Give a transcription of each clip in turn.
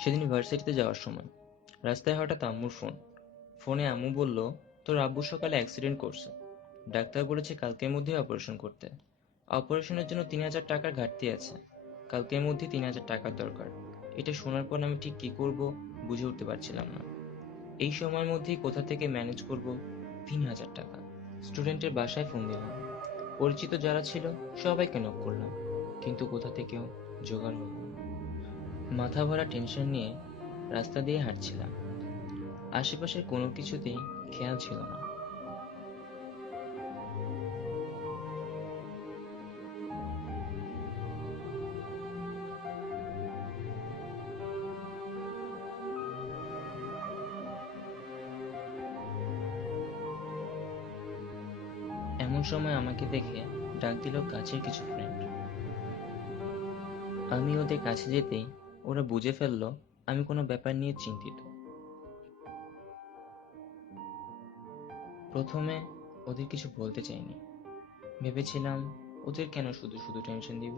সেদিন ভার্সিটিতে যাওয়ার সময় রাস্তায় হঠাৎ আম্মুর ফোনে আম্মু বলল, তোর আব্বু সকালে অ্যাক্সিডেন্ট করছে, ডাক্তার বলেছে কালকের মধ্যেই অপারেশন করতে। অপারেশনের জন্য 3,000 টাকার ঘাটতি আছে, কালকের মধ্যে 3,000 টাকার দরকার। এটা শোনার পর আমি ঠিক কি করব বুঝে উঠতে পারছিলাম না। এই সময়ের মধ্যেই কোথা থেকে ম্যানেজ করব 3,000 টাকা? স্টুডেন্টের বাসায় ফোন দিলাম, পরিচিত যারা ছিল সবাইকে নক করলাম, কিন্তু কোথা থেকেও জোগাড় হলো না। মাথা ভরা টেনশন নিয়ে রাস্তা দিয়ে হাঁটছিলাম, আশেপাশের কোনো কিছুতেই খেয়াল ছিল না। এমন সময় আমাকে দেখে ডাক দিল কাছের কিছু ফ্রেন্ড। আমি ওদের কাছে যেতেই ওরা বুঝে ফেললো আমি কোনো ব্যাপার নিয়ে চিন্তিত। প্রথমে ওদের কিছু বলতে চাইনি, ভেবেছিলাম ওদের কেন শুধু শুধু টেনশন দিব।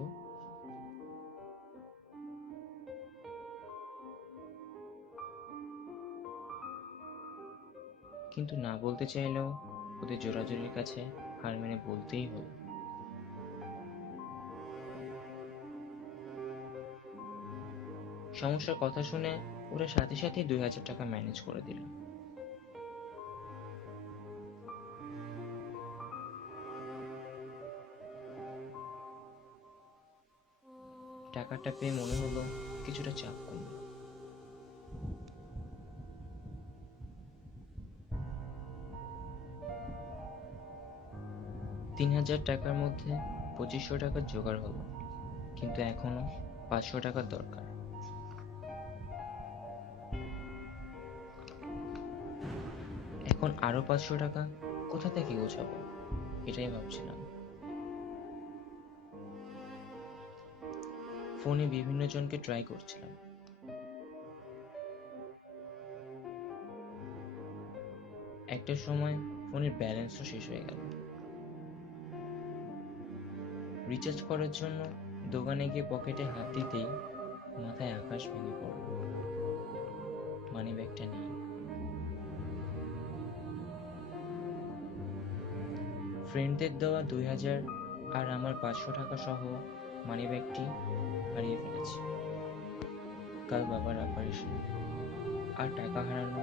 কিন্তু না বলতে চাইলেও ওদের জোরাজোরির কাছে হার মেনে বলতেই হলো। সমস্যার কথা শুনে ওরা সাথে সাথে 2,000 টাকা ম্যানেজ করে দিল। টাকাটা পেয়ে মনে হলো কিছুটা চাপ কমল। 3,000 টাকার মধ্যে 2,500 টাকার জোগাড় হলো, কিন্তু এখনো 500 টাকার দরকার। এখন আরো 500 টাকা কোথা থেকে গোছাবো, এটাই ভাবছিলাম। ফোনে বিভিন্ন জনকে ট্রাই করছিলাম। একটা সময় ফোনের ব্যালেন্সও শেষ হয়ে গেল। রিচার্জ করার জন্য দোকানে গিয়ে পকেটে হাত দিতেই মাথায় আকাশ ভেঙে পড়ল। মানি ব্যাগটা নেই। ফ্রেন্ডদের দেওয়া 2,000 আর আমার 500 টাকা সহ মানি ব্যাগটি হারিয়ে ফেলেছি। কাল বাবার অপারেশন, আর টাকা হারানো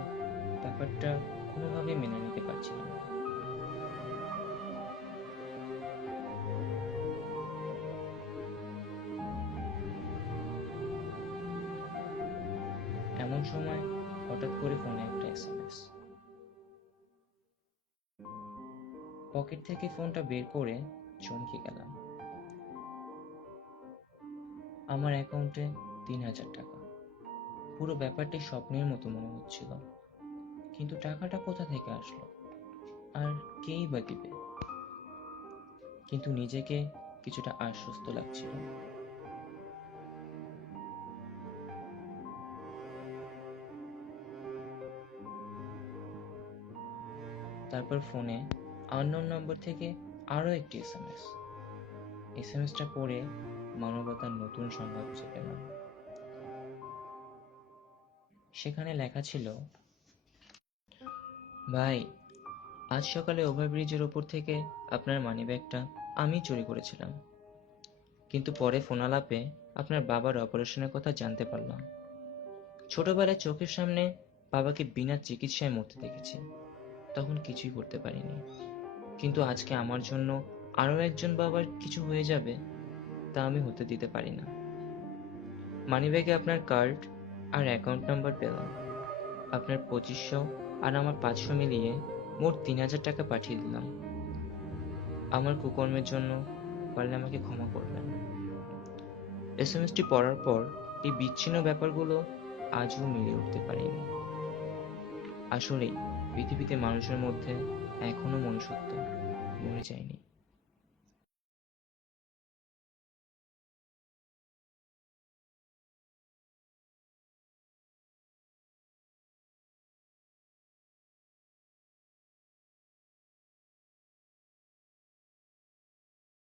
ব্যাপারটা কোনোভাবে মেনে নিতে পারছিলাম না। এমন সময় হঠাৎ করে ফোনে একটা এসএমএস। পকেট থেকে ফোনটা বের করে চমকে গেলাম। আমার অ্যাকাউন্টে 3,000 টাকা। পুরো ব্যাপারটি স্বপ্নের মতো মনে হচ্ছিল, কিন্তু টাকাটা কোথা থেকে আসলো আর কেই বা দিবে? কিন্তু নিজেকে কিছুটা আশ্বস্ত লাগছিল। তারপর ফোনে আননোন নম্বর থেকে আরো একটি এসএমএস। এসএমএসটা পড়ে মানবতার নতুন সংজ্ঞা খুঁজে পেলাম। সেখানে লেখা ছিল, ভাই, আজ সকালে ওভারব্রিজের ওপর থেকে আপনার মানিব্যাগটা আমি চুরি করেছিলাম, কিন্তু পরে ফোন আলাপে আপনার বাবার অপারেশনের কথা জানতে পারলাম। ছোটবেলায় চোখের সামনে বাবাকে বিনা চিকিৎসায় মরতে দেখেছি, তখন কিছুই করতে পারিনি। কিন্তু আজকে আমার জন্য আরো একজন বাবার কিছু হয়ে যাবে, তা আমি হতে দিতে পারি না। মানিব্যাগে আপনার কার্ড আর অ্যাকাউন্ট নাম্বার পেলাম। আপনার 2,500 আর আমার 500 মিলিয়ে মোট 3,000 টাকা পাঠিয়ে দিলাম। আমার কুকর্মের জন্য পারলে আমাকে ক্ষমা করবেন। এসএমএসটি পড়ার পর এই বিচ্ছিন্ন ব্যাপারগুলো আজও মিলিয়ে উঠতে পারিনি। আসলেই পৃথিবীতে মানুষের মধ্যে এখনো মনুষ্যত্ব মরে যায়নি।